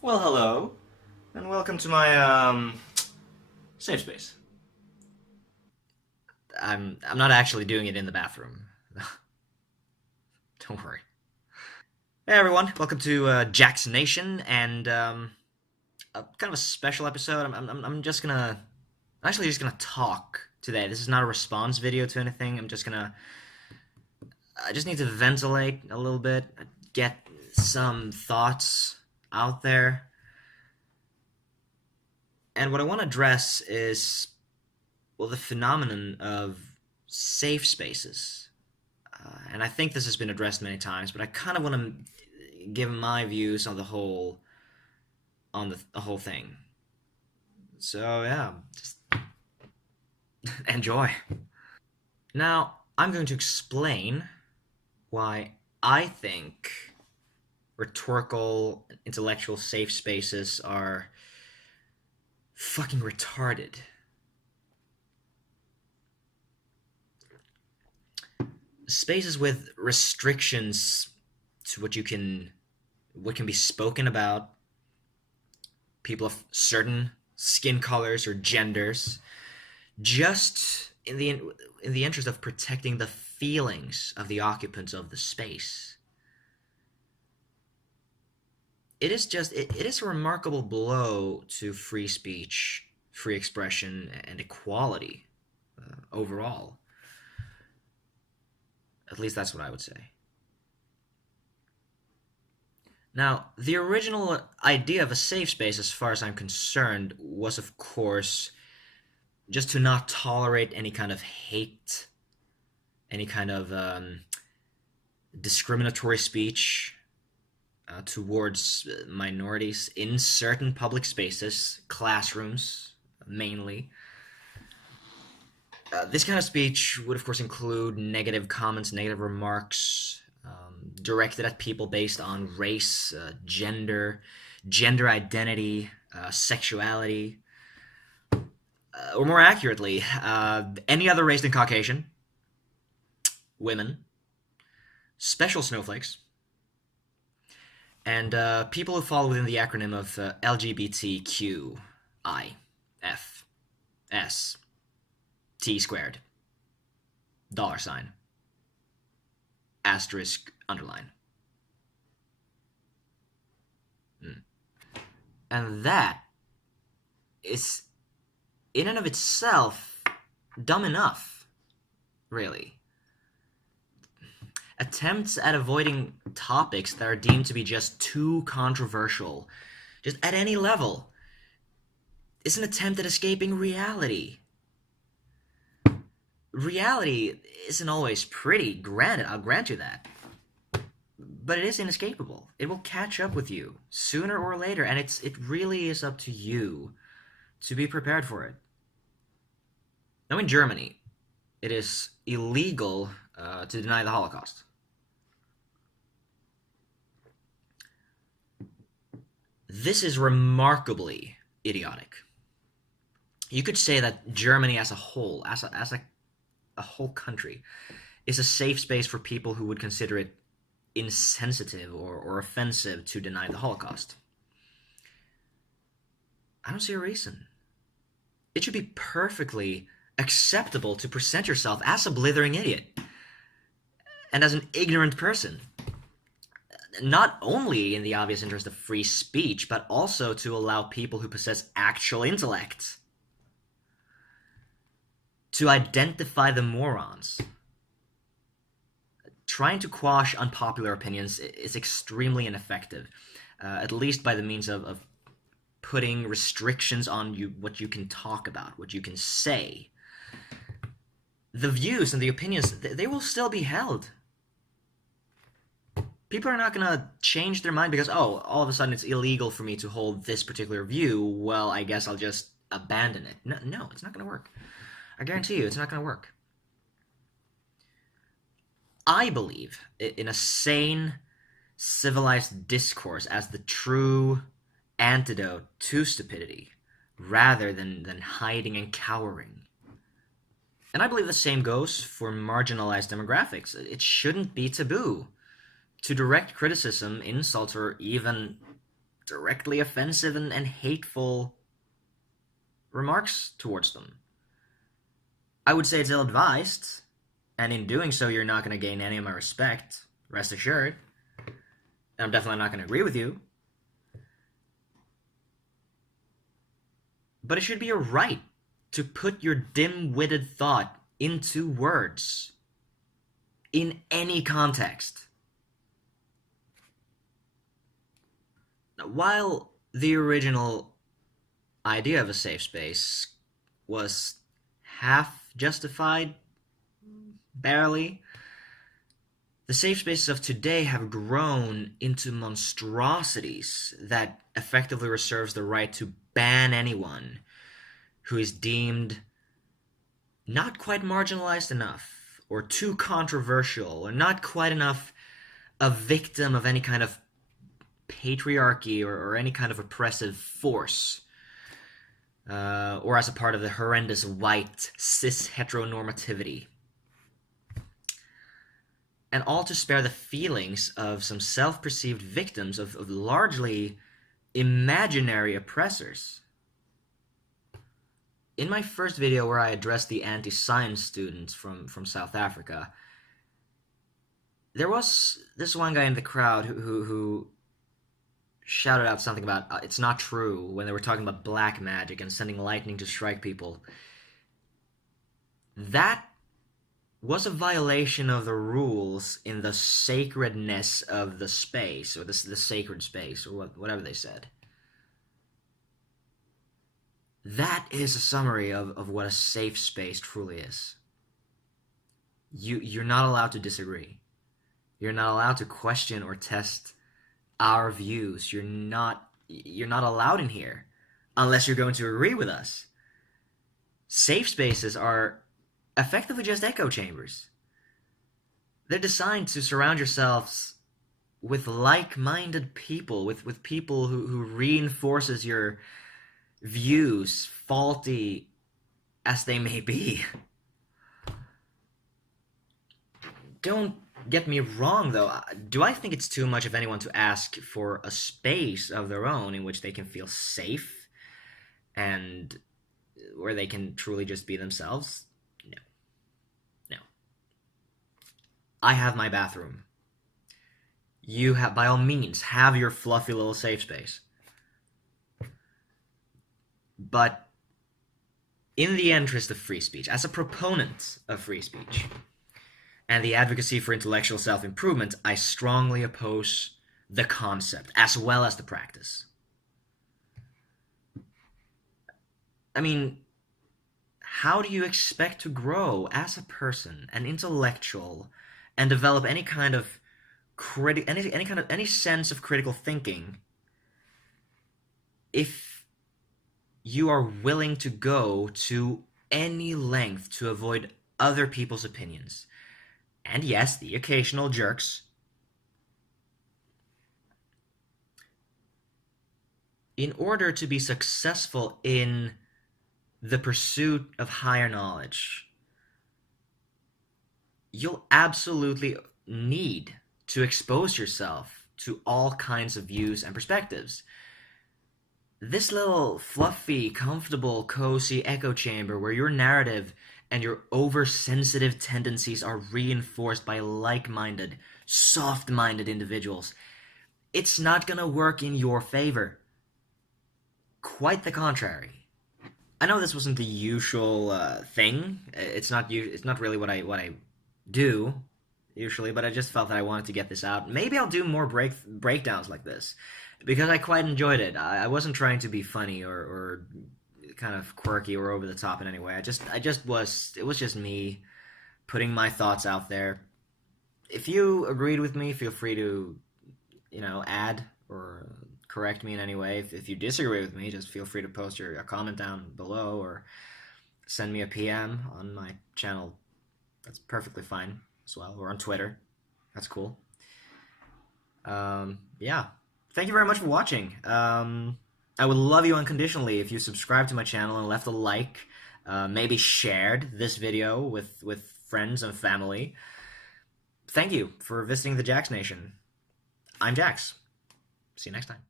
Well, hello, and welcome to my safe space. I'm not actually doing it in the bathroom. Don't worry. Hey everyone, welcome to Jack's Nation and kind of a special episode. I'm just gonna actually just gonna talk today. This is not a response video to anything. I just need to ventilate a little bit, get some thoughts out there. And what I want to address is, well, the phenomenon of safe spaces. And I think this has been addressed many times, but I kind of want to give my views on the whole thing. So yeah, just enjoy. Now I'm going to explain why I think rhetorical, intellectual safe spaces are fucking retarded. Spaces with restrictions to what can be spoken about, people of certain skin colors or genders, just in the interest of protecting the feelings of the occupants of the space. It is a remarkable blow to free speech, free expression, and equality overall. At least that's what I would say. Now, the original idea of a safe space, as far as I'm concerned, was of course just to not tolerate any kind of hate, any kind of discriminatory speech towards minorities in certain public spaces, classrooms mainly. This kind of speech would, of course, include negative comments, negative remarks directed at people based on race, gender identity, sexuality, or more accurately, any other race than Caucasian, women, special snowflakes, and people who fall within the acronym of LGBTQI, F, S, T squared, dollar sign, asterisk, underline. Mm. And that is, in and of itself, dumb enough, really. Attempts at avoiding topics that are deemed to be just too controversial, just at any level, is an attempt at escaping reality. Reality isn't always pretty, granted, I'll grant you that. But it is inescapable. It will catch up with you sooner or later, and it really is up to you to be prepared for it. Now, in Germany, it is illegal to deny the Holocaust. This is remarkably idiotic. You could say that Germany as a whole, a whole country, is a safe space for people who would consider it insensitive or offensive to deny the Holocaust. I don't see a reason. It should be perfectly acceptable to present yourself as a blithering idiot and as an ignorant person. Not only in the obvious interest of free speech, but also to allow people who possess actual intellect to identify the morons. Trying to quash unpopular opinions is extremely ineffective, at least by the means of putting restrictions on you, what you can talk about, what you can say. The views and the opinions, they will still be held. People are not going to change their mind because, oh, all of a sudden it's illegal for me to hold this particular view. Well, I guess I'll just abandon it. No, it's not going to work. I guarantee you, it's not going to work. I believe in a sane, civilized discourse as the true antidote to stupidity, rather than hiding and cowering. And I believe the same goes for marginalized demographics. It shouldn't be taboo to direct criticism, insults, or even directly offensive and hateful remarks towards them. I would say it's ill-advised, and in doing so, you're not going to gain any of my respect, rest assured. I'm definitely not going to agree with you. But it should be your right to put your dim-witted thought into words in any context. While the original idea of a safe space was half justified, barely, the safe spaces of today have grown into monstrosities that effectively reserves the right to ban anyone who is deemed not quite marginalized enough, or too controversial, or not quite enough a victim of any kind of patriarchy or any kind of oppressive force, or as a part of the horrendous white cis heteronormativity. And all to spare the feelings of some self-perceived victims of largely imaginary oppressors. In my first video where I addressed the anti-science students from South Africa, there was this one guy in the crowd who shouted out something about it's not true when they were talking about black magic and sending lightning to strike people. That was a violation of the rules in the sacredness of the space, or the sacred space, or whatever they said. That is a summary of what a safe space truly is. You're not allowed to disagree. You're not allowed to question or test our views. You're not allowed in here unless you're going to agree with us. Safe spaces are effectively just echo chambers. They're designed to surround yourselves with like-minded people, with people who reinforces your views, faulty as they may be. Don't get me wrong, though. Do I think it's too much of anyone to ask for a space of their own in which they can feel safe and where they can truly just be themselves? No. I have my bathroom. You have, by all means, have your fluffy little safe space. But in the interest of free speech, as a proponent of free speech and the advocacy for intellectual self-improvement, I strongly oppose the concept as well as the practice. I mean, how do you expect to grow as a person, an intellectual, and develop any kind of any sense of critical thinking if you are willing to go to any length to avoid other people's opinions? And yes, the occasional jerks. In order to be successful in the pursuit of higher knowledge, you'll absolutely need to expose yourself to all kinds of views and perspectives. This little fluffy, comfortable, cozy echo chamber where your narrative and your oversensitive tendencies are reinforced by like-minded, soft-minded individuals, it's not gonna work in your favor. Quite the contrary. I know this wasn't the usual thing. It's not really what I do usually, but I just felt that I wanted to get this out. Maybe I'll do more breakdowns like this, because I quite enjoyed it. I wasn't trying to be funny or kind of quirky or over the top in any way. It was just me putting my thoughts out there. If you agreed with me, feel free to, add or correct me in any way. If you disagree with me, just feel free to post a comment down below or send me a PM on my channel. That's perfectly fine as well, or on Twitter. That's cool. Yeah. Thank you very much for watching. I would love you unconditionally if you subscribed to my channel and left a like, maybe shared this video with friends and family. Thank you for visiting the Jax Nation. I'm Jax. See you next time.